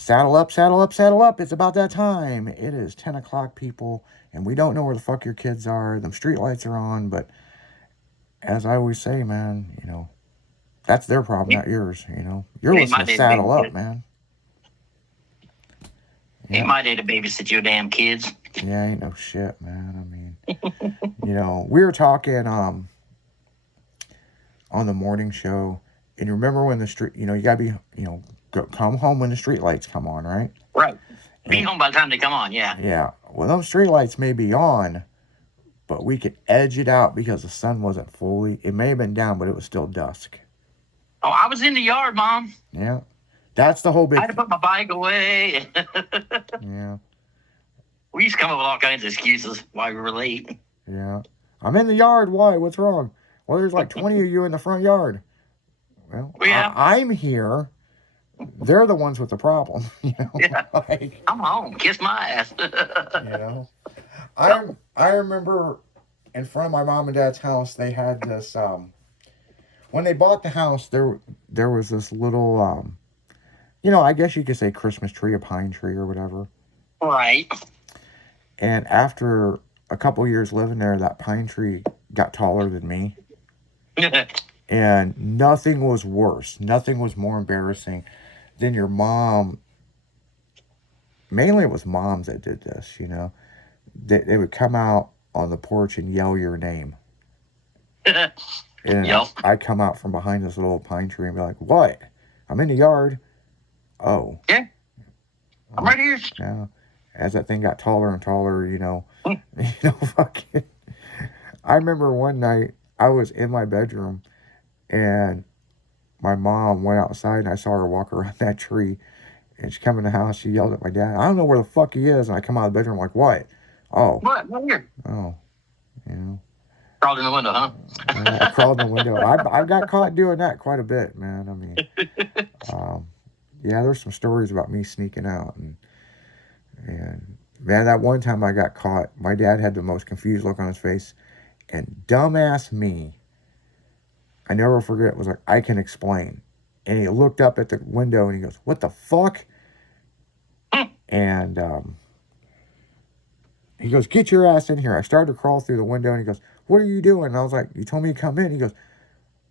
Saddle up, saddle up, saddle up. It's about that time. It is 10 o'clock, people, and we don't know where the fuck your kids are. Them street lights are on, but as I always say, man, that's their problem, not yours, You're Ain't my listening to day to Saddle Up, babysit. man. Ain't my day to babysit your damn kids. Yeah, ain't no shit, man. I mean, we were talking on the morning show, and you remember when the street, you gotta be, come home when the street lights come on, right? Right. Be home by the time they come on, yeah. Yeah. Well, those street lights may be on, but we could edge it out because the sun wasn't fully. It may have been down, but it was still dusk. Oh, I was in the yard, Mom. Yeah. That's the whole big. I had to put my bike away. Yeah. We used to come up with all kinds of excuses why we were late. Yeah. I'm in the yard. Why? What's wrong? Well, there's like 20 of you in the front yard. Well, yeah. I'm here. They're the ones with the problem. Yeah. I'm home. Kiss my ass. I remember in front of my mom and dad's house, they had this. When they bought the house, there was this little. I guess you could say Christmas tree, a pine tree, or whatever. Right. And after a couple years living there, that pine tree got taller than me. And nothing was worse. Nothing was more embarrassing than your mom. Mainly it was moms that did this, They would come out on the porch and yell your name. And yep. I'd come out from behind this little pine tree and be like, what? I'm in the yard. Oh. Yeah. I'm right here. Yeah. As that thing got taller and taller, fucking. I remember one night I was in my bedroom and my mom went outside and I saw her walk around that tree and she come in the house, she yelled at my dad, I don't know where the fuck he is. And I come out of the bedroom like, what? Oh. What? Right here. Oh. Crawled in the window, huh? I crawled in the window. I got caught doing that quite a bit, man. I mean, yeah, there's some stories about me sneaking out. And man, that one time I got caught, my dad had the most confused look on his face. And dumbass me, I never forget, was like, I can explain. And he looked up at the window and he goes, what the fuck? And he goes, get your ass in here. I started to crawl through the window and he goes, what are you doing? And I was like, you told me to come in. He goes,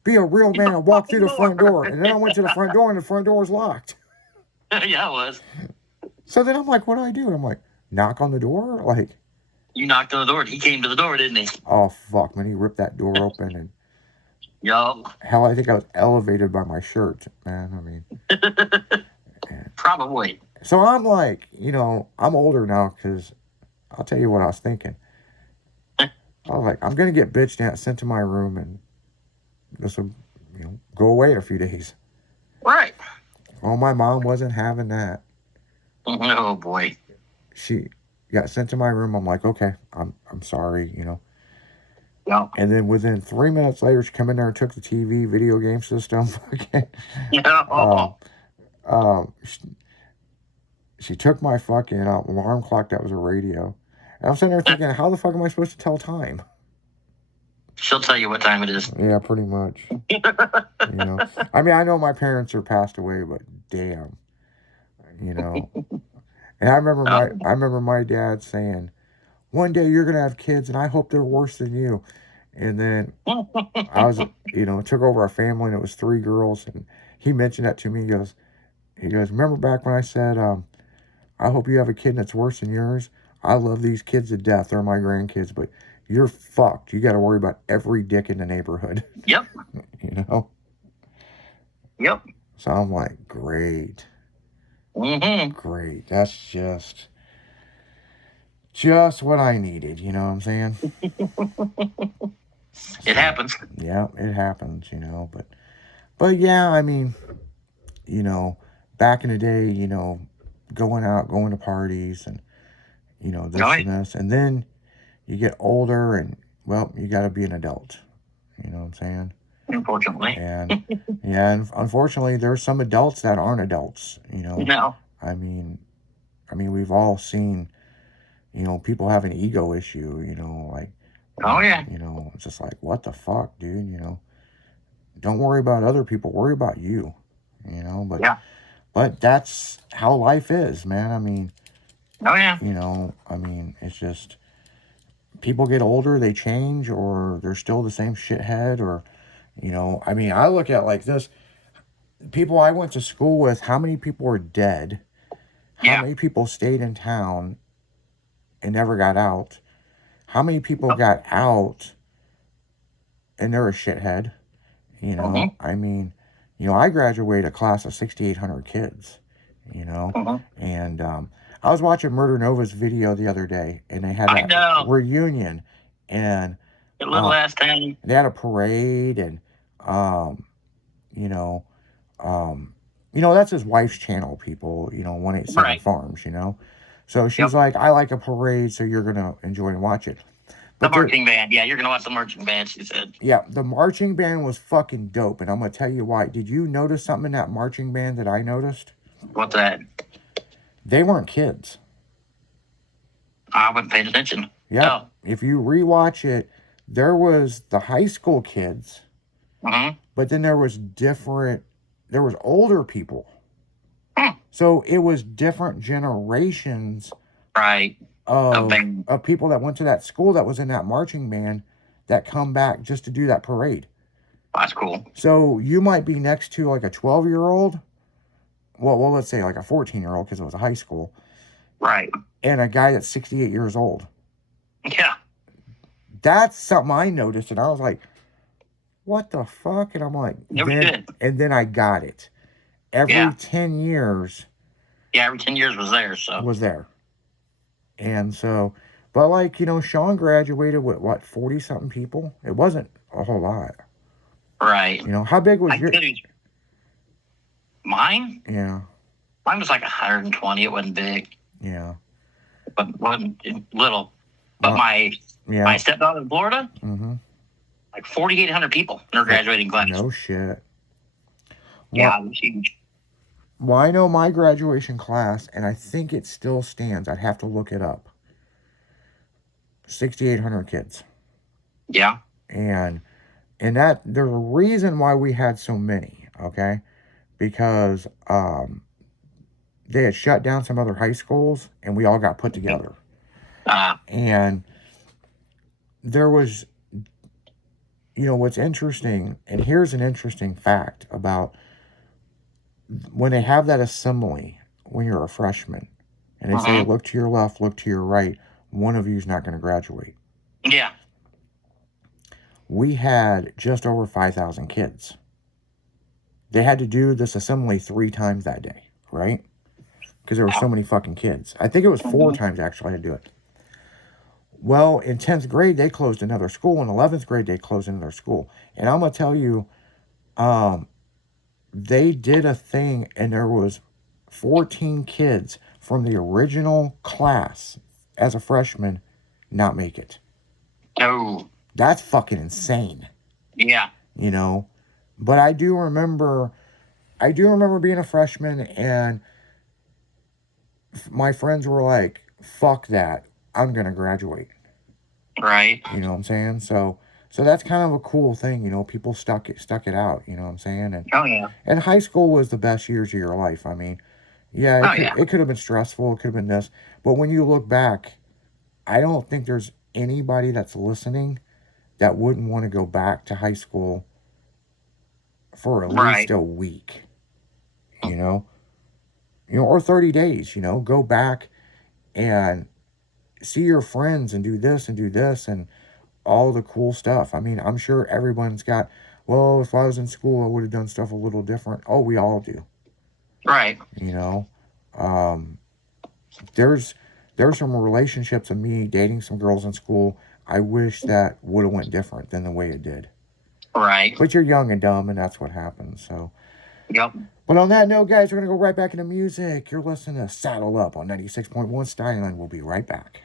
be a real man and walk through the front door. And then I went to the front door and the front door was locked. Yeah, it was. So then I'm like, what do I do? And I'm like, knock on the door? Like, you knocked on the door. He came to the door, didn't he? Oh, fuck, man. He ripped that door open and... Yup. Hell, I think I was elevated by my shirt, man. I mean... Probably. So I'm like, I'm older now because I'll tell you what I was thinking. I was like, I'm going to get bitched out, sent to my room, and this will, go away in a few days. Right. Oh, my mom wasn't having that. Oh, boy. She got sent to my room. I'm like, okay, I'm sorry, Yeah. And then within 3 minutes later, she came in there and took the TV, video game system. She took my fucking alarm clock that was a radio. And I'm sitting there thinking, how the fuck am I supposed to tell time? She'll tell you what time it is. Yeah, pretty much. I mean, I know my parents are passed away, but damn, And I remember my dad saying, one day you're gonna have kids, and I hope they're worse than you. And then I was, took over our family, and it was 3 girls, and he mentioned that to me. He goes, remember back when I said, I hope you have a kid that's worse than yours? I love these kids to death. They're my grandkids, but you're fucked. You got to worry about every dick in the neighborhood. Yep. Yep. So I'm like, great. Mm-hmm. Great. That's just what I needed. You know what I'm saying? It happens. Yeah, it happens, But yeah, I mean, back in the day, going out, going to parties and, this and this. And then you get older and, well, you got to be an adult. You know what I'm saying? Unfortunately. And, yeah, and unfortunately, there's some adults that aren't adults, No. I mean, we've all seen, people have an ego issue, like. Oh, yeah. It's just like, what the fuck, dude, Don't worry about other people. Worry about you, But But that's how life is, man. I mean, Oh yeah. It's just people get older, they change, or they're still the same shithead, or, I look at it like this. People I went to school with, how many people are dead? How Yeah. many people stayed in town and never got out? How many people Oh. got out and they're a shithead? I graduated a class of 6,800 kids, and I was watching Murder Nova's video the other day, and they had I that know. reunion, and A little last time. they had a parade, and that's his wife's channel, people, 187 Right. Farms, So she's like, I like a parade, so you're gonna enjoy and watch it. But the marching band, yeah, you're gonna watch the marching band, she said. Yeah, the marching band was fucking dope, and I'm gonna tell you why. Did you notice something in that marching band that I noticed? What's that? They weren't kids. I wasn't paying attention. Yeah. No. If you rewatch it, there was the high school kids, but then there was older people. So it was different generations, right, of people that went to that school that was in that marching band that come back just to do that parade. That's cool. So you might be next to like a 12-year-old. Well, let's say like a 14-year-old because it was a high school. Right. And a guy that's 68 years old. Yeah. That's something I noticed, and I was like, what the fuck? And I'm like, and then I got it. Every 10 years. Yeah, every 10 years was there, so. Was there. And so, but like, Sean graduated with, 40-something people? It wasn't a whole lot. Right. How big was your... Mine? Yeah. Mine was like 120. It wasn't big. Yeah. But wasn't little. But my stepdaughter in Florida, like 4,800 people in her graduating class. No shit. Yeah, it was huge. Well, I know my graduation class, and I think it still stands. I'd have to look it up. 6,800 kids. Yeah. And that, there's a reason why we had so many, okay? Because they had shut down some other high schools, and we all got put together. And there was, what's interesting, and here's an interesting fact about when they have that assembly when you're a freshman, and they say, look to your left, look to your right, one of you is not going to graduate. Yeah. We had just over 5,000 kids. They had to do this assembly 3 times that day, right? Because there were so many fucking kids. I think it was 4 times, actually, I had to do it. Well, in 10th grade, they closed another school. In 11th grade, they closed another school. And I'm going to tell you, they did a thing, and there was 14 kids from the original class as a freshman not make it. Oh. That's fucking insane. Yeah. But I do remember being a freshman, and my friends were like, fuck that, I'm gonna graduate. Right. You know what I'm saying? So that's kind of a cool thing, people stuck it out, you know what I'm saying? And and high school was the best years of your life. I mean, it could have been stressful, it could have been this, but when you look back, I don't think there's anybody that's listening that wouldn't want to go back to high school for at least a week, or 30 days, go back and see your friends and do this and all the cool stuff. I mean, I'm sure everyone's got, well, if I was in school, I would have done stuff a little different. Oh, we all do. Right. There's some relationships of me dating some girls in school I wish that would have went different than the way it did. Right. But you're young and dumb, and that's what happens. So. Yep. But on that note, guys, we're going to go right back into music. You're listening to Saddle Up on 96.1 Steinland. We'll be right back.